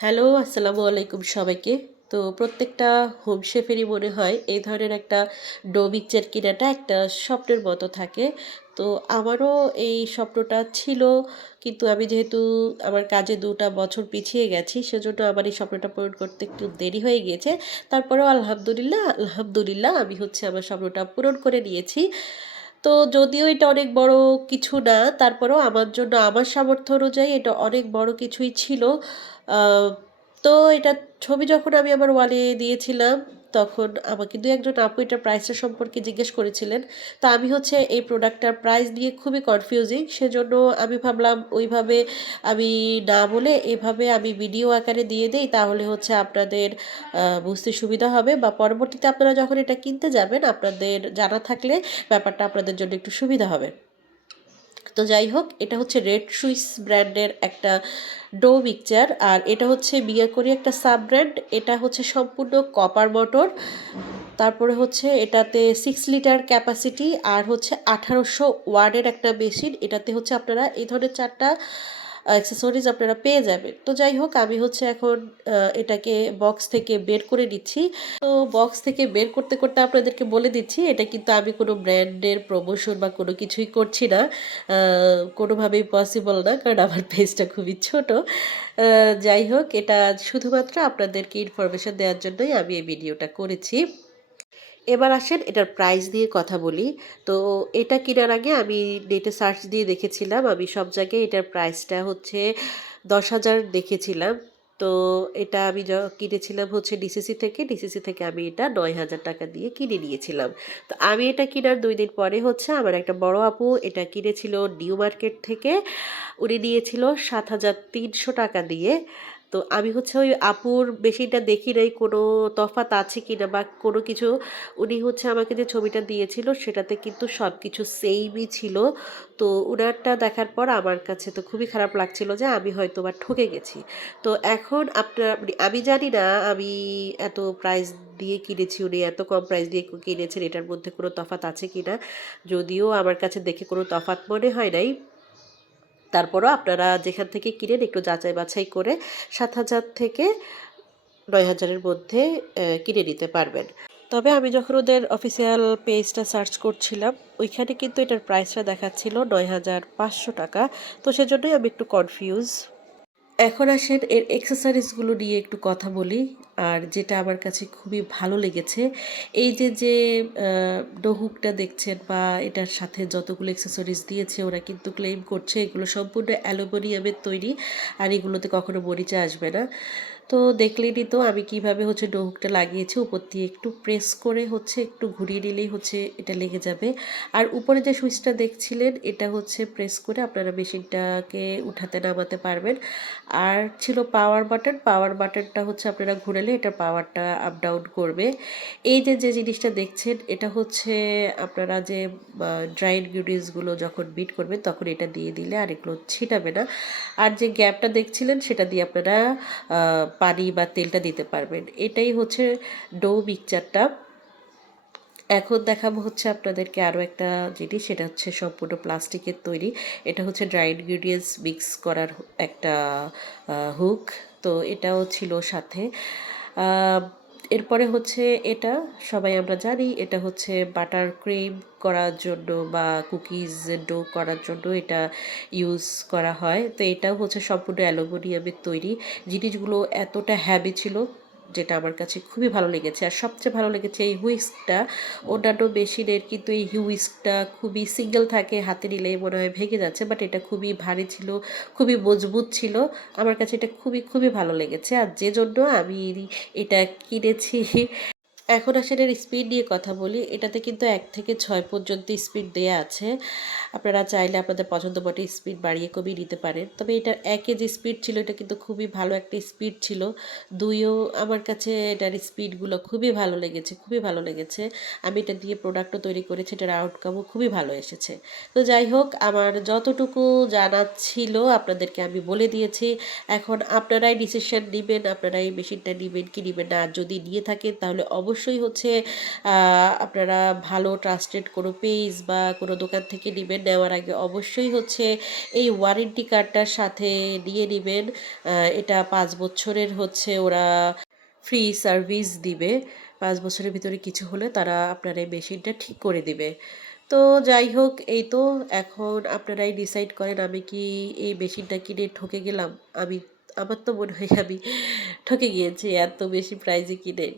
Hello, আসসালামু আলাইকুম সবাইকে। তো প্রত্যেকটা হোম শেফেরই মনে হয় এই ধরনের একটা ডো মিক্সচার কেনাটা একটা স্বপ্নের মতো থাকে। তো আমারও এই স্বপ্নটা ছিল, কিন্তু আমি যেহেতু আমার কাজে দুটা বছর পিছিয়ে গেছি, সেজন্য আমার এই স্বপ্নটা পূরণ করতে একটু দেরি হয়ে গিয়েছে। তারপরেও আলহামদুলিল্লাহ আলহামদুলিল্লাহ আমি হচ্ছে আমার স্বপ্নটা পূরণ করে নিয়েছি। তো যদিও এটা অনেক বড় কিছু না, তারপরেও আমার জন্য আমার সামর্থ্য অনুযায়ী এটা অনেক বড় কিছুই ছিল। তো এটা ছবি যখন আমি আমার ওয়ালে দিয়েছিলাম তখন আমাকে দু একজন আপু এটার প্রাইসটা সম্পর্কে জিজ্ঞেস করেছিলেন। তা আমি হচ্ছে এই প্রোডাক্টটার প্রাইস নিয়ে খুবই কনফিউজিং সেজন্য আমি ভাবলাম ওইভাবে আমি না বলে এভাবে আমি ভিডিও আকারে দিয়ে দেই, তাহলে হচ্ছে আপনাদের বুঝতে সুবিধা হবে বা পরবর্তীতে আপনারা যখন এটা কিনতে যাবেন, আপনাদের জানা থাকলে ব্যাপারটা আপনাদের জন্য একটু সুবিধা হবে। তো যাই হোক, এটা হচ্ছে রেড সুইস ব্র্যান্ডের একটা ডো মিক্সচার আর এটা হচ্ছে বিয়াকরি একটা সাব ব্র্যান্ড এটা হচ্ছে সম্পূর্ণ কপার মোটর। তারপরে হচ্ছে এটাতে সিক্স লিটার ক্যাপাসিটি আর হচ্ছে আঠারোশো ওয়ার্ডের একটা মেশিন এটাতে হচ্ছে আপনারা এই ধরনের চারটা অ্যাক্সেসরিজ আপনারা পেয়ে যাবেন। তো যাই হোক, আমি হচ্ছে এখন এটাকে বক্স থেকে বের করে নিচ্ছি। তো বক্স থেকে বের করতে করতে আপনাদেরকে বলে দিচ্ছি, এটা কিন্তু আমি কোনো ব্র্যান্ডের প্রমোশন বা কোনো কিছুই করছি না। কোনোভাবেই পসিবল না, কারণ আমার পেজটা খুবই ছোট। যাই হোক, এটা শুধুমাত্র আপনাদেরকে ইনফরমেশন দেওয়ার জন্যই আমি এই ভিডিওটা করেছি। এবার আসেন এটার প্রাইস দিয়ে কথা বলি। তো এটা কেনার আগে আমি নেটে সার্চ দিয়ে দেখেছিলাম, আমি সব জায়গায় এটার প্রাইসটা হচ্ছে দশ হাজার দেখেছিলাম। তো এটা আমি য, কিনেছিলাম হচ্ছে ডিসিসি থেকে ডিসিসি থেকে আমি এটা নয় হাজার টাকা দিয়ে কিনে নিয়েছিলাম। তো আমি এটা কেনার দুই দিন পরে হচ্ছে আমার একটা বড় আপু এটা কিনেছিল নিউ মার্কেট থেকে, উনি নিয়েছিল সাত হাজার তিনশো টাকা দিয়ে। তো আমি হচ্ছে ওই আপুর মেশিনটা দেখি নাই কোনো তফাৎ আছে কি না বা কোনো কিছু, উনি হচ্ছে আমাকে যে ছবিটা দিয়েছিল সেটাতে কিন্তু সব কিছু সেমই ছিল। তো উনারটা দেখার পর আমার কাছে তো খুবই খারাপ লাগছিল যে আমি হয়তো বা ঠকে গেছি। তো এখন আপনার মানে আমি জানি না, আমি এত প্রাইস দিয়ে কিনেছি উনি, এত কম প্রাইস দিয়ে কিনেছেন, এটার মধ্যে কোনো তফাৎ আছে কি না যদিও আমার কাছে দেখে কোনো তফাৎ মনে হয় নাই। তারপরও আপনারা যেখান থেকে কিনেন একটু যাচাই বাছাই করে সাত হাজার থেকে নয় হাজারের মধ্যে কিনে নিতে পারবেন। তবে আমি যখন ওদের অফিসিয়াল পেজটা সার্চ করছিলাম, ওইখানে কিন্তু এটার প্রাইসটা দেখাচ্ছিল নয় হাজার পাঁচশো টাকা। তো সেজন্যই আমি একটু কনফিউজ এখন আসেন এর এক্সেসরিজগুলো নিয়ে একটু কথা বলি। আর যেটা আমার কাছে খুবই ভালো লেগেছে, এই যে যে ডহুকটা দেখছেন বা এটার সাথে যতগুলো এক্সেসরিজ দিয়েছে, ওরা কিন্তু ক্লেম করছে, এগুলো সম্পূর্ণ অ্যালুমিনিয়ামের তৈরি আর এগুলোতে কখনো মরিচা আসবে না। তো দেখলেনই তো আমি কীভাবে হচ্ছে ডহুকটা লাগিয়েছি, উপর দিয়ে একটু প্রেস করে হচ্ছে একটু ঘুরিয়ে নিলেই হচ্ছে এটা লেগে যাবে। আর উপরে যে সুইচটা দেখছিলেন, এটা হচ্ছে প্রেস করে আপনারা মেশিনটাকে উঠাতে নামাতে পারবেন। আর ছিল পাওয়ার বাটন পাওয়ার বাটনটা হচ্ছে আপনারা ঘুরালে এটা পাওয়ারটা আপ ডাউন করবে। এই যে যে জিনিসটা দেখছেন, এটা হচ্ছে আপনারা যে ড্রাই ইনগ্রিডিয়েন্টসগুলো যখন বিট করবেন, তখন এটা দিয়ে দিলে আর এগুলো ছিটাবে না। আর যে গ্যাপটা দেখছিলেন, সেটা দিয়ে আপনারা পানি বা তেলটা দিতে পারবেন। এটাই হচ্ছে ডো মিক্সচারটা এখন দেখাবো হচ্ছে আপনাদেরকে আরও একটা জিনিস, সেটা হচ্ছে সম্পূর্ণ প্লাস্টিকের তৈরি। এটা হচ্ছে ড্রাই ইনগ্রিডিয়েন্টস মিক্স করার একটা হুক। তো এটাও ছিল সাথে। এরপরে হচ্ছে এটা, সবাই আমরা জানি, এটা হচ্ছে বাটার ক্রিম করার জন্য বা কুকিজ ডো করার জন্য এটা ইউজ করা হয়। তো এটাও হচ্ছে সম্পূর্ণ অ্যালুমিনিয়ামের তৈরি। জিনিসগুলো এতটা হ্যাভি ছিল যেটা আমার কাছে খুবই ভালো লেগেছে। আর সবচেয়ে ভালো লেগেছে এই হুইস্কটা। অন্যান্য মেশিনের কিন্তু এই হুইস্কটা খুবই সিঙ্গেল থাকে, হাতে নিলে মনে হয় ভেঙে যাচ্ছে, বাট এটা খুবই ভারী ছিল, খুবই মজবুত ছিল। আমার কাছে এটা খুবই খুবই ভালো লেগেছে। আর যে জন্য আমি এটা কিনেছি এখন আসলে স্পিড নিয়ে কথা বলি। এটাতে কিন্তু এক থেকে ছয় পর্যন্ত স্পিড দেয়া আছে। আপনারা চাইলে আপনাদের পছন্দ মতো স্পিড বাড়িয়ে কমিয়ে নিতে পারেন। তবে এটার একে যে স্পিড ছিল, এটা কিন্তু খুবই ভালো একটা স্পিড ছিল। দুইও আমার কাছে এটার স্পিডগুলো খুবই ভালো লেগেছে, খুবই ভালো লেগেছে। আমি এটা দিয়ে প্রোডাক্টও তৈরি করেছি, এটার আউটকামও খুবই ভালো এসেছে। তো যাই হোক, আমার যতটুকু জানা ছিল আপনাদেরকে আমি বলে দিয়েছি। এখন আপনারাই ডিসিশন নেবেন, আপনারাই মেশিনটা নেবেন, কি নেবেন না। যদি নিয়ে থাকেন, তাহলে অবশ্যই অবশ্যই হচ্ছে আপনারা ভালো ট্রাস্টেড কোনো পেজ বা কোনো দোকান থেকে নিবেন। নেওয়ার আগে অবশ্যই হচ্ছে এই ওয়ারেন্টি কার্ডটার সাথে নিয়ে নিবেন। এটা পাঁচ বছরের হচ্ছে ওরা ফ্রি সার্ভিস দিবে। পাঁচ বছরের ভিতরে কিছু হলে তারা আপনার এই মেশিনটা ঠিক করে দিবে। তো যাই হোক, এই তো এখন আপনারাই ডিসাইড করেন আমি কি এই মেশিনটা কিনে ঠকে গেলাম? আমি, আমার তো মনে হয় আমি ঠকে গিয়েছি, এত বেশি প্রাইজে কিনে।